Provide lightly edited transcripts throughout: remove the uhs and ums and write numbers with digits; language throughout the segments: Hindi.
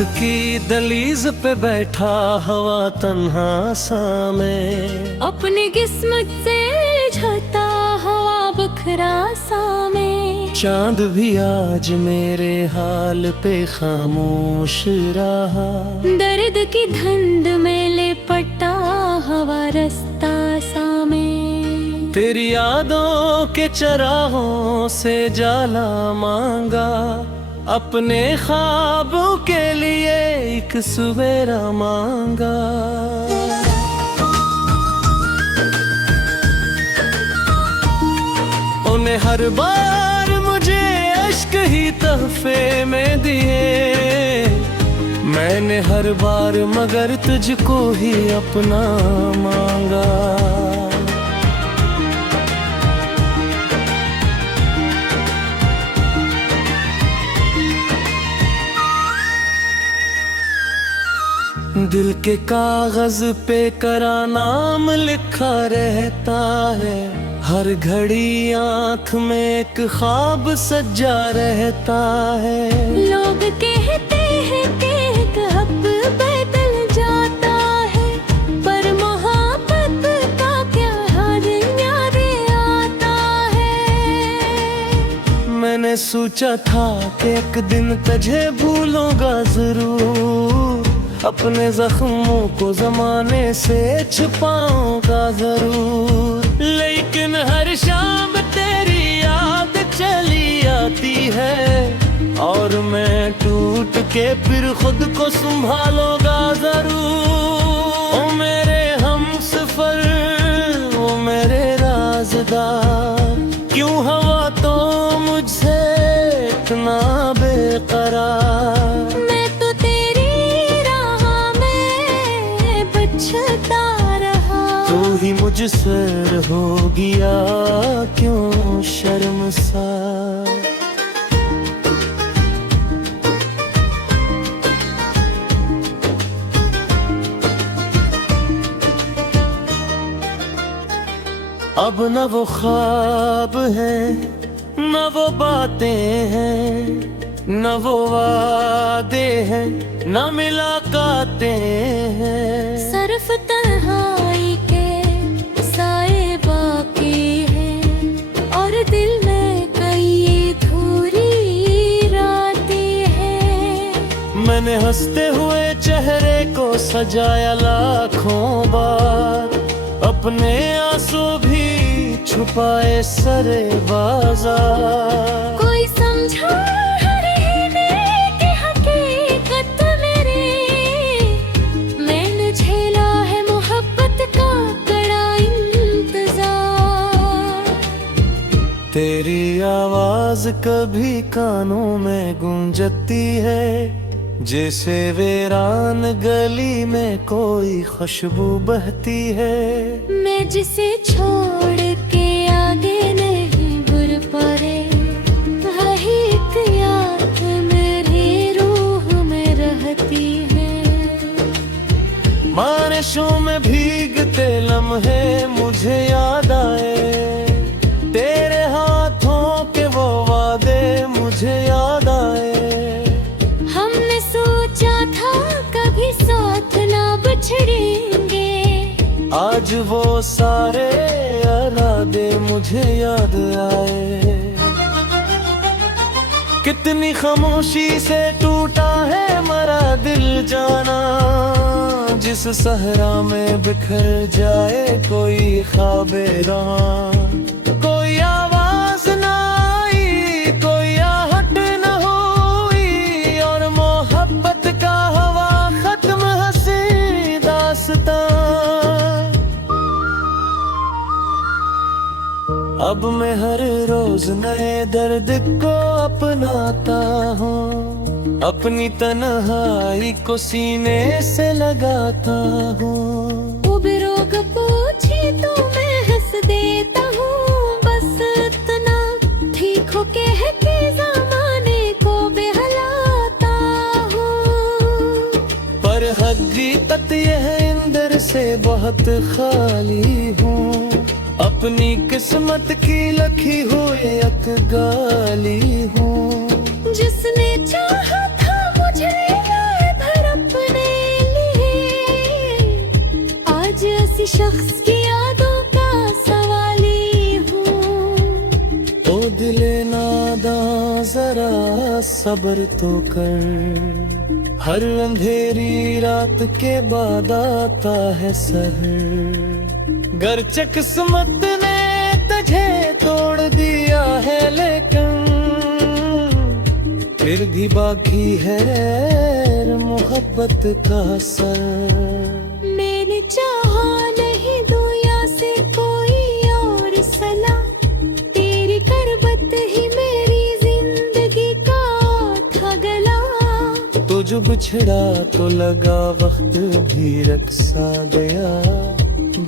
की दलीज पे बैठा हवा तन्हा सा मैं, अपनी किस्मत से झता हवा बखरा सा मैं। चांद भी आज मेरे हाल पे खामोश रहा, दर्द की धुंध में लिपटा हवा रास्ता सा मैं। तेरी यादों के चराहों से जाला मांगा, अपने ख्वाबों के लिए एक सवेरा मांगा। उन्हें हर बार मुझे अश्क ही तहफे में दिए, मैंने हर बार मगर तुझको ही अपना मांगा। दिल के कागज पे करा नाम लिखा रहता है, हर घड़ी आँख में एक ख्वाब सजा रहता है। लोग कहते हैं कि कब बदल जाता है, पर मोहब्बत का क्या हाल याद आता है। मैंने सोचा था कि एक दिन तुझे भूलूंगा जरूर, अपने जख्मों को जमाने से छुपाऊंगा जरूर। लेकिन हर शाम तेरी याद चली आती है, और मैं टूट के फिर खुद को संभालूंगा जरूर। ओ मेरे हमसफर, ओ मेरे राज़दार, क्यों हवा तो मुझसे इतना बेकरार। तू ही मुझसे हो गया क्यों शर्मसार। अब न वो ख्वाब है, न वो बातें हैं, न वो वादे हैं, न मुलाकातें हैं। सिर्फ तन्हाई के साए बाकी हैं, और दिल में कई अधूरी रातें हैं। मैंने हंसते हुए चेहरे को सजाया लाखों बार, अपने आंसू भी छुपाए सरे बाजार। कोई समझा तेरी आवाज कभी कानों में गूंजती है, जैसे वीरान गली में कोई खुशबू बहती है। मैं जिसे छोड़ के आगे नहीं बढ़ पाए, वही एक याद मेरी रूह में रहती है। बारिशों में भीगते लम्हे मुझे याद आए, तेरे हाथों के वो वादे मुझे याद आए। हमने सोचा था कभी साथ ना बिछड़ेंगे, आज वो सारे इरादे मुझे याद आए। कितनी खामोशी से टूटा है मरा दिल जाना, जिस सहरा में बिखर जाए कोई ख्वाबे रहा। कोई आवाज ना आई, कोई आहट न हुई, और मोहब्बत का हवा खत्म हंसी दास्तां। अब मैं हर रोज नए दर्द को अपनाता हूँ, अपनी तन्हाई को सीने से लगाता हूँ। वो भी रोग पूछे तो मैं हंस देता हूँ, बस इतना ठीक हो कह के ज़माने को बहलाता हूँ। पर हकीकत यह है अंदर से बहुत खाली हूँ, अपनी किस्मत की लखी हुई एक गाली हूँ। जिसने चाहा था मुझे याद शख्स की यादों का सवाली हूँ। ओ दिले नादा जरा सब्र तो कर, हर अंधेरी रात के बाद आता है सहर। गर्चे किस्मत ने तुझे तोड़ दिया है लेकिन फिर भी बाकी है मोहब्बत का असर। मैंने चाहा नहीं दुनिया से कोई और सला, तेरी करबत ही मेरी जिंदगी का था गला। तो जो बिछड़ा तो लगा वक्त भी रक्सा गया,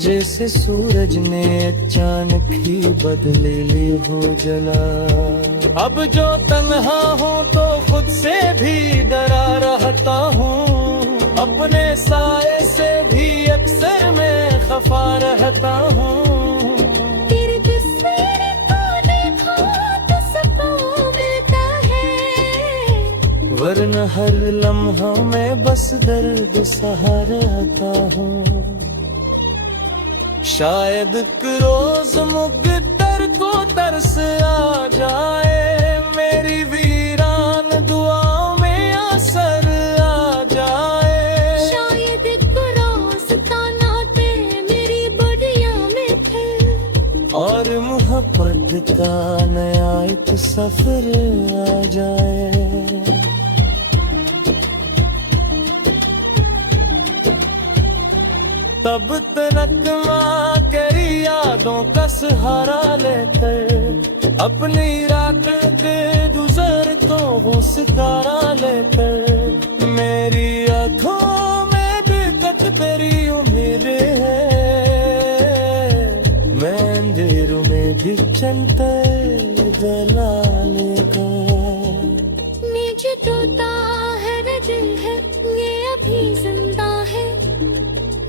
जैसे सूरज ने अचानक ही बदले ली हो जला। अब जो तन्हा हूँ तो खुद से भी डरा रहता हूँ, अपने साए से भी अक्सर मैं खफा रहता हूँ। तेरी तस्वीर को देखा तो सुकून मिलता है, वरना हर लम्हा मैं बस दर्द सहा रहता हूँ। शायद एक रोज मुक़द्दर को तरस आ जाए, मेरी वीरान दुआओं में असर आ जाए। शायद एक रोज तानाते मेरी बड़िया में थे, और मोहब्बत का नया एक सफर आ जाए। तब तक माँ करी यादों का सहारा लेकर, अपनी रात के गुजर तो हूँ सितारा लेकर। मेरी आँखों में दिक्कत तेरी उम्मीद है, मैं अंधेरों में भी चलते गला लेकर। नीचे तोता है न दिल है ये अभी जिंदा है,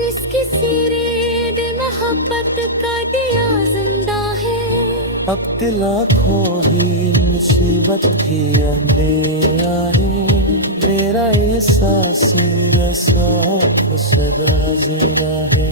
इसकी सीरीड मोहब्बत का दिया जिंदा है। अब लाखों ही मुसीबत की अंधेरा है, मेरा एहसास रसा सदा जिंदा है।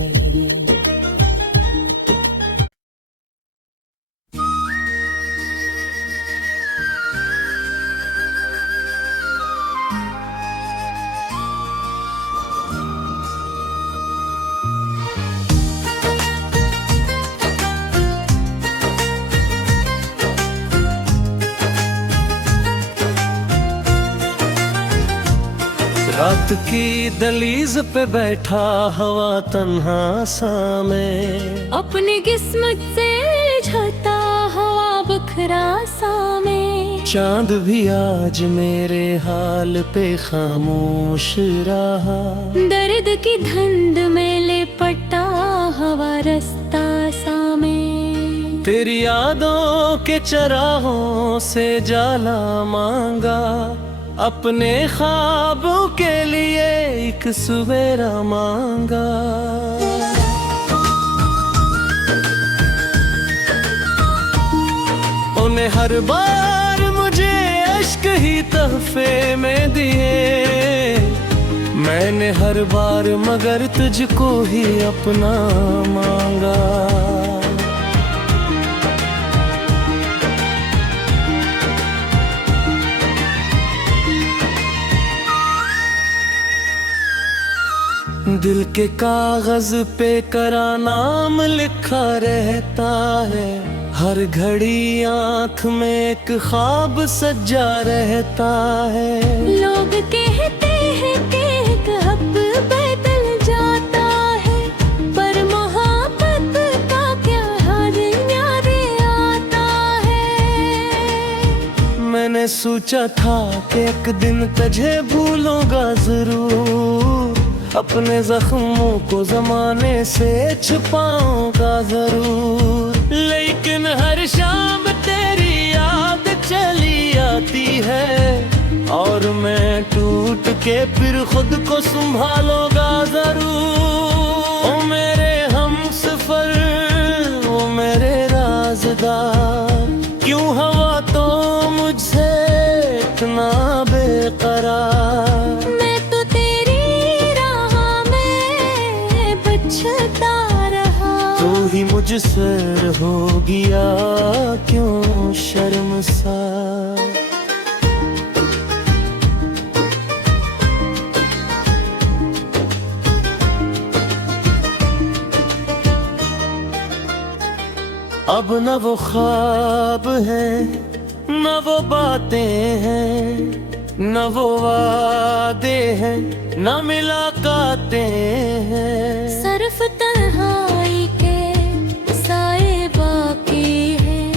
रात की दलीज पे बैठा हवा तन्हा सा मैं, अपनी किस्मत से झता हवा बखरा सा में। चांद भी आज मेरे हाल पे खामोश रहा, दर्द की धंध में लिपटा हवा रास्ता सा में। तेरी यादों के चराहों से जाला मांगा, अपने ख्वाबों के लिए एक सवेरा मांगा। उन्हें हर बार मुझे अश्क ही तहफे में दिए, मैंने हर बार मगर तुझको ही अपना मांगा। दिल के कागज पे करा नाम लिखा रहता है, हर घड़ी आँख में एक ख्वाब सजा रहता है। लोग कहते हैं कि एक हक बदल जाता है, पर मोहब्बत का क्या हाल याद आता है। मैंने सोचा था कि एक दिन तुझे भूलूंगा जरूर, अपने जख्मों को जमाने से छुपाऊंगा जरूर। लेकिन हर शाम तेरी याद चली आती है, और मैं टूट के फिर खुद को संभालूंगा जरूर। ओ मेरे हमसफर, ओ मेरे राज़दार, क्यों हवा तो मुझसे इतना बेकरार। मैं तो तेरी राह में बचता रहा, सर हो गया क्यों शर्मसार। अब न वो ख्वाब है न वो बातें हैं, न वो वादे हैं न मुलाकातें हैं। सिर्फ तन्हाई के साए बाकी हैं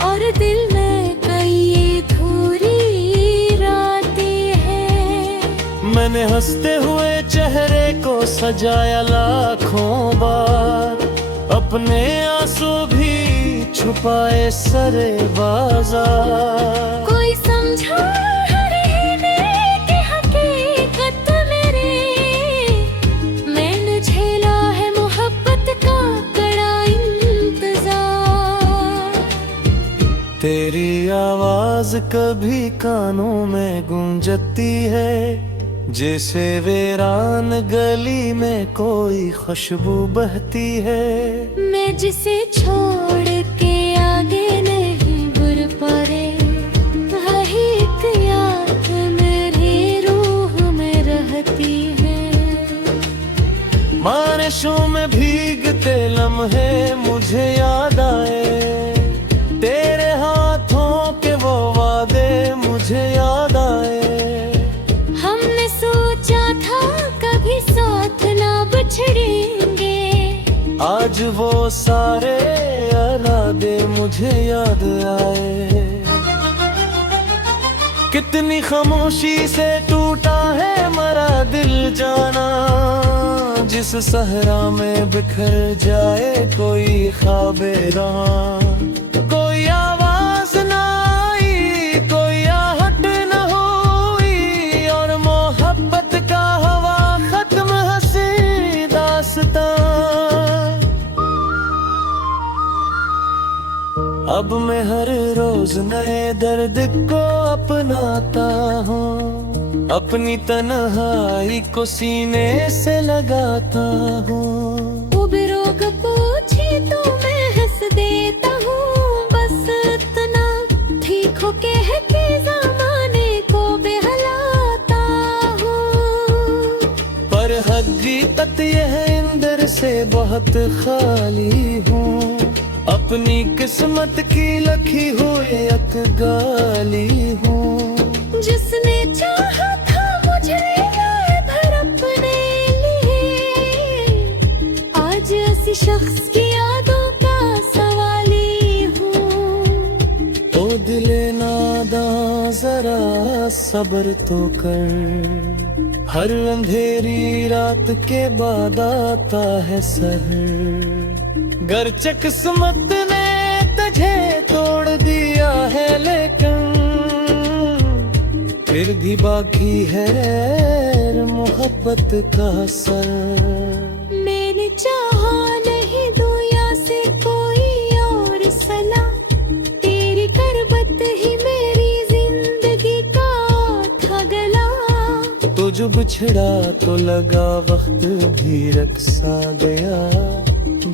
और दिल में कई अधूरी रातें हैं। मैंने हंसते हुए चेहरे को सजाया लाखों बार, अपने आंसू भी छुपाए सरे बाजार। कोई समझा रहने की हकीकत मेरी, मैंने झेला है मोहब्बत का कड़ा इंतजार। तेरी आवाज कभी कानों में गूंजती है, जैसे वीरान गली में कोई खुशबू बहती है। मैं जिसे छोड़ के आगे नहीं बढ़ पारे, वही एक याद मेरी रूह में रहती है। बारिशों में भीगते लम्हे मुझे याद आए, तेरे हाथों के वो वादे मुझे याद आए। कभी साथ ना बिछड़ेंगे, आज वो सारे इरादे मुझे याद आए। कितनी खामोशी से टूटा है मरा दिल जाना, जिस सहरा में बिखर जाए कोई ख्वाबे रहा। कोई आवाज ना आई, कोई आहट न हुई, और मोहब्बत का हवा खत्म हंसी दास्तां। अब मैं हर रोज नए दर्द को अपनाता हूँ, अपनी तन्हाई को सीने से लगाता हूँ। वो भी रोग पूछी तो मैं हंस देता हूँ, बस इतना ठीक हो के है कि ज़माने को बहलाता हूँ। पर हकीकत यह है अंदर से बहुत खाली हूँ, अपनी किस्मत की लखी हुई एक गाली हूँ। जिसने चाहा था मुझे लाए भर अपने लिए, आज ऐसी शख्स की यादों का सवाली हूँ। ओ दिले नादां जरा सब्र तो कर, हर अंधेरी रात के बाद आता है सहर। गर्चे किस्मत ने तुझे तोड़ दिया है लेकिन फिर भी बाकी है मोहब्बत का असर। मैंने चाहा नहीं दुनिया से कोई और सला, तेरी करबत ही मेरी जिंदगी का था गला। तुझ बिछड़ा तो लगा वक्त भी रक्सा गया,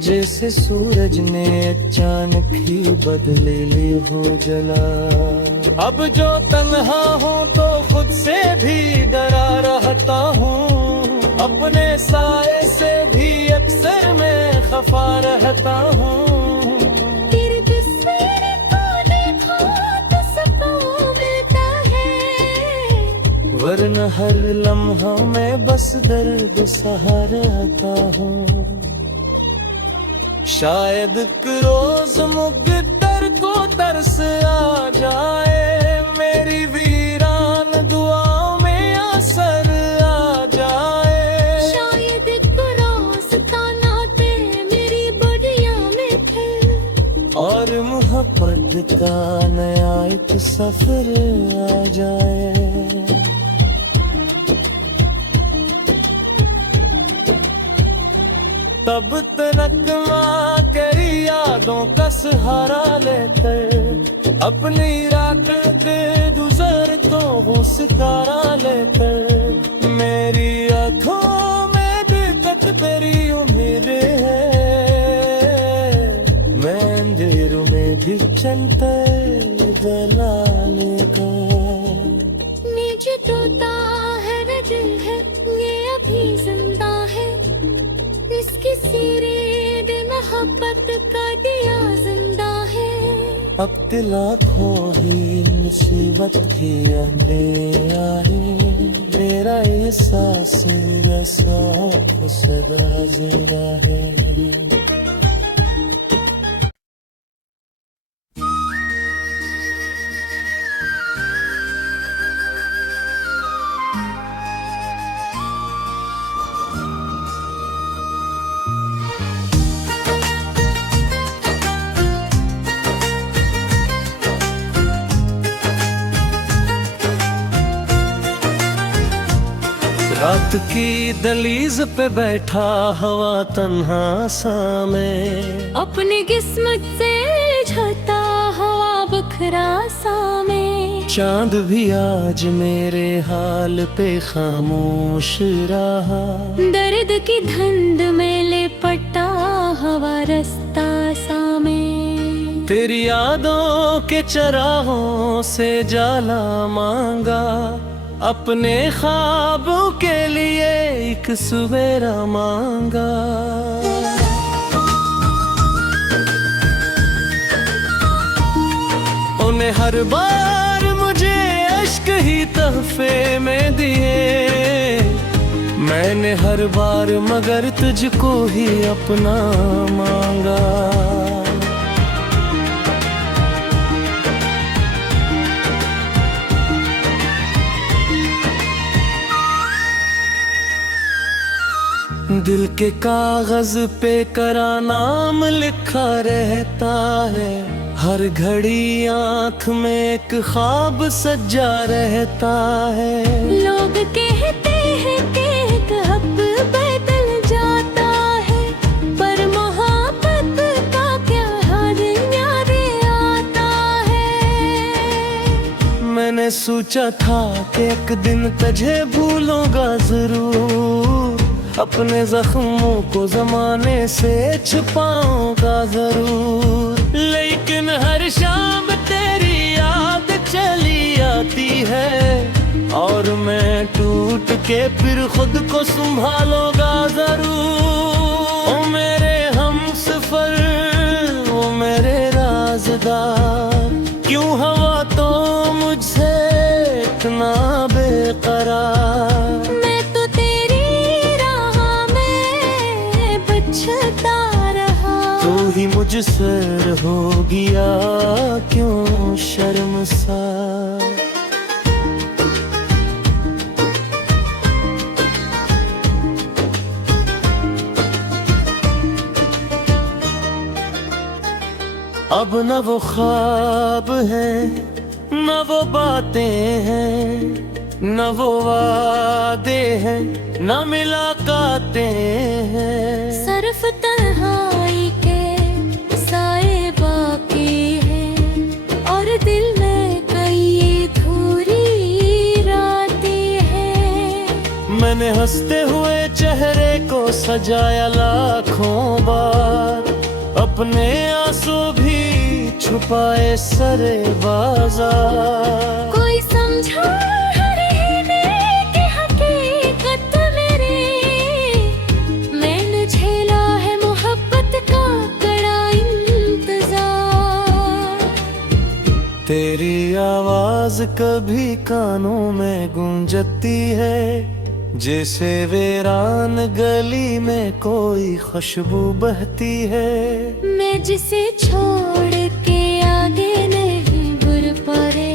जैसे सूरज ने अचानक ही बदले ली हो जला। अब जो तन्हा हूँ तो खुद से भी डरा रहता हूँ, अपने साए से भी अक्सर मैं खफा रहता हूँ। तेरी तस्वीर को देखो तो सुकून मिलता है, वरना हर लम्हा में बस दर्द सहा रहता हूँ। शायद एक रोज मुक़द्दर को तरस आ जाए, मेरी वीरान दुआओं में असर आ जाए। शायद एक रोज तानाते मेरी बड़िया में फिर, और मोहब्बत का नया एक सफर आ जाए। तब तक माँ करी यादों का सहारा लेकर, अपनी रात के गुजर तो हूँ सितारा लेकर। मेरी आँखों में दिक्कत तेरी उम्मीद है, भी चलते दलाले का। नीचे तोता है न दिल है ये अभी जिंदा है, इसकी सिरे दे मोहब्बत का दिया जिंदा है। अब लाखों ही मुसीबत की अंधेरा है, मेरा एहसास रसा सदा जिंदा है। रात की दलीज पे बैठा हवा तन्हा सा मैं, अपनी किस्मत से झता हवा बखरा सा मैं। चांद भी आज मेरे हाल पे खामोश रहा, दर्द की धुंध में लिपटा हवा रास्ता सा मैं। तेरी यादों के चराहों से जाला मांगा, अपने ख्वाबों के लिए एक सवेरा मांगा। उन्हें हर बार मुझे अश्क ही तहफे में दिए, मैंने हर बार मगर तुझको ही अपना मांगा। दिल के कागज पे करा नाम लिखा रहता है, हर घड़ी आँख में एक ख्वाब सजा रहता है। लोग कहते हैं कि एक हक बदल जाता है, पर मोहब्बत का क्या हाल याद आता है। मैंने सोचा था कि एक दिन तुझे भूलूंगा जरूर, अपने जख्मों को जमाने से छुपाऊंगा जरूर। लेकिन हर शाम तेरी याद चली आती है, और मैं टूट के फिर खुद को संभालूंगा जरूर। ओ मेरे हमसफर, ओ मेरे राज़दार, क्यों हवा तो मुझसे इतना बेकरार। तू ही मुझसे हो गया क्यों शर्मसार। अब न वो ख्वाब है न वो बातें हैं, न वो वादे हैं न मुलाकातें हैं। सिर्फ तन्हाई के साए बाकी हैं, और दिल में कई अधूरी रातें हैं। मैंने हंसते हुए चेहरे को सजाया लाखों बार, अपने आंसू भी छुपाए सरे बाजार। कोई समझा तेरी आवाज कभी कानों में गूंजती है, जैसे वीरान गली में कोई खुशबू बहती है। मैं जिसे छोड़ के आगे नहीं बढ़ पाए,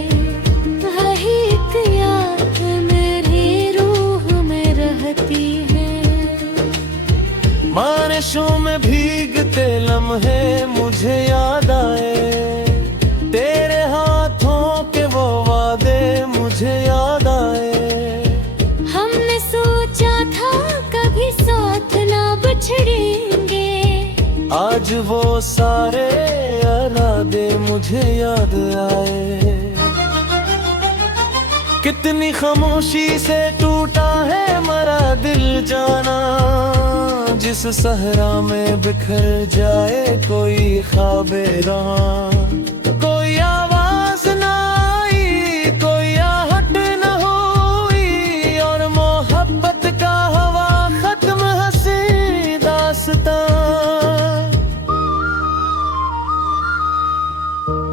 वही एक याद मेरी रूह में रहती है। बारिशों में भीगते लम्हे मुझे याद आए, तेरे हाथों के वो वादे मुझे याद आए। हमने सोचा था कभी साथ ना बिछड़ेंगे, आज वो सारे इरादे मुझे याद आए। कितनी खामोशी से टूटा है मरा दिल जाना, जिस सहरा में बिखर जाए कोई ख्वाबे रहा। कोई आवाज ना आई, कोई आहट न हुई, और मोहब्बत का हवा खत्म हंसी दास्तां।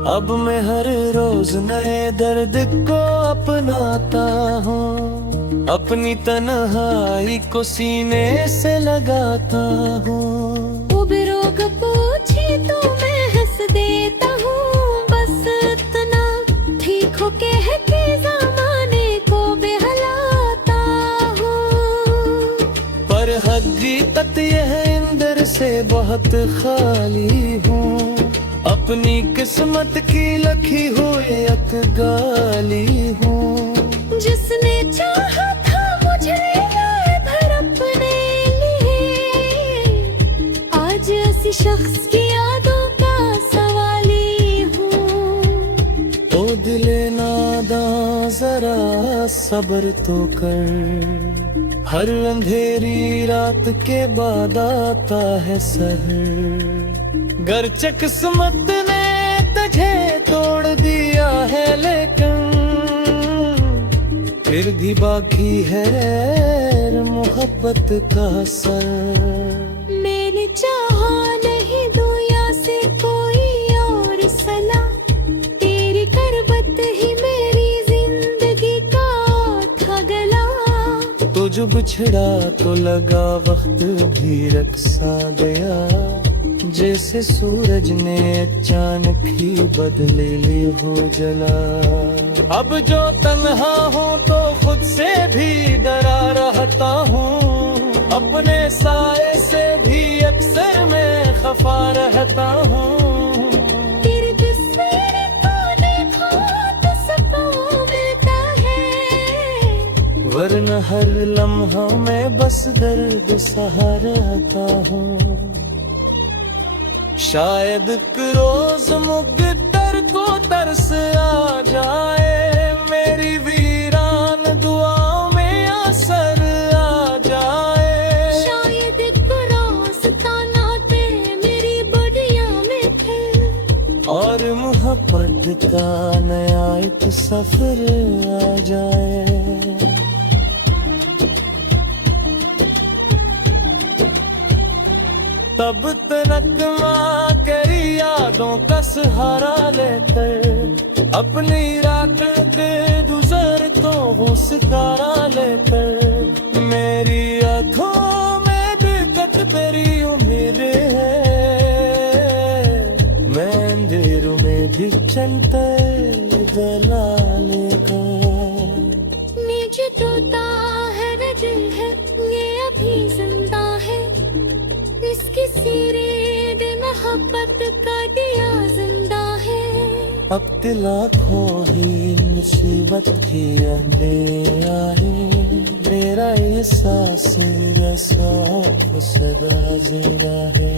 अब मैं हर रोज नए दर्द को अपनाता हूँ, अपनी तन्हाई को सीने से लगाता हूँ। वो भी रोग पूछे तो मैं हंस देता हूँ, बस इतना ठीक हो कह के ज़माने को बहलाता हूँ। पर हकीकत यह अंदर से बहुत खाली हूँ, अपनी किस्मत की लखी हुई एक गाली हूँ। जिसने चाहा था मुझे लाए भर अपने लिए, आज ऐसी शख्स की यादों का सवाली हूँ। ओ दिले नादां जरा सब्र तो कर, हर अंधेरी रात के बाद आता है सहर। गर्चे किस्मत ने तुझे तोड़ दिया है, लेकिन फिर भी बाकी है मोहब्बत का असर। मैंने चाहा नहीं दुनिया से कोई और सलाह, तेरी करबत ही मेरी जिंदगी का था गला। तुझ बिछड़ा तो लगा वक्त भी रक्सा गया, जैसे सूरज ने अचानक ही बदले ली हो जला। अब जो तन्हा हूँ तो खुद से भी डरा रहता हूँ, अपने साए से भी अक्सर मैं खफा रहता हूँ। तेरी तस्वीर को देखो तो सुकून मिलता है, वरना हर लम्हा मैं बस दर्द सहा रहता हूँ। शायद एक रोज मुक़द्दर को तरस आ जाए, मेरी वीरान दुआओं में असर आ जाए। शायद एक रोज तानाते मेरी बड़िया में थे, और मोहब्बत का नया एक सफर आ जाए। तब तक माँ करी यादों का सहारा लेकर, अपनी रात के गुजर को हूँ सितारा लेकर। मेरी आँखों में दिक्कत तेरी उम्मीद है, मैं अंधेरों में भी चलते गला लेकर। नीचे टूटा है न दिल है ये अभी जिंदा है, इसकी सिरे दे मोहब्बत का दिया जिंदा है। अब लाखों ही मुसीबत की अंधेरा है, मेरा एहसास सदा जिंदा है।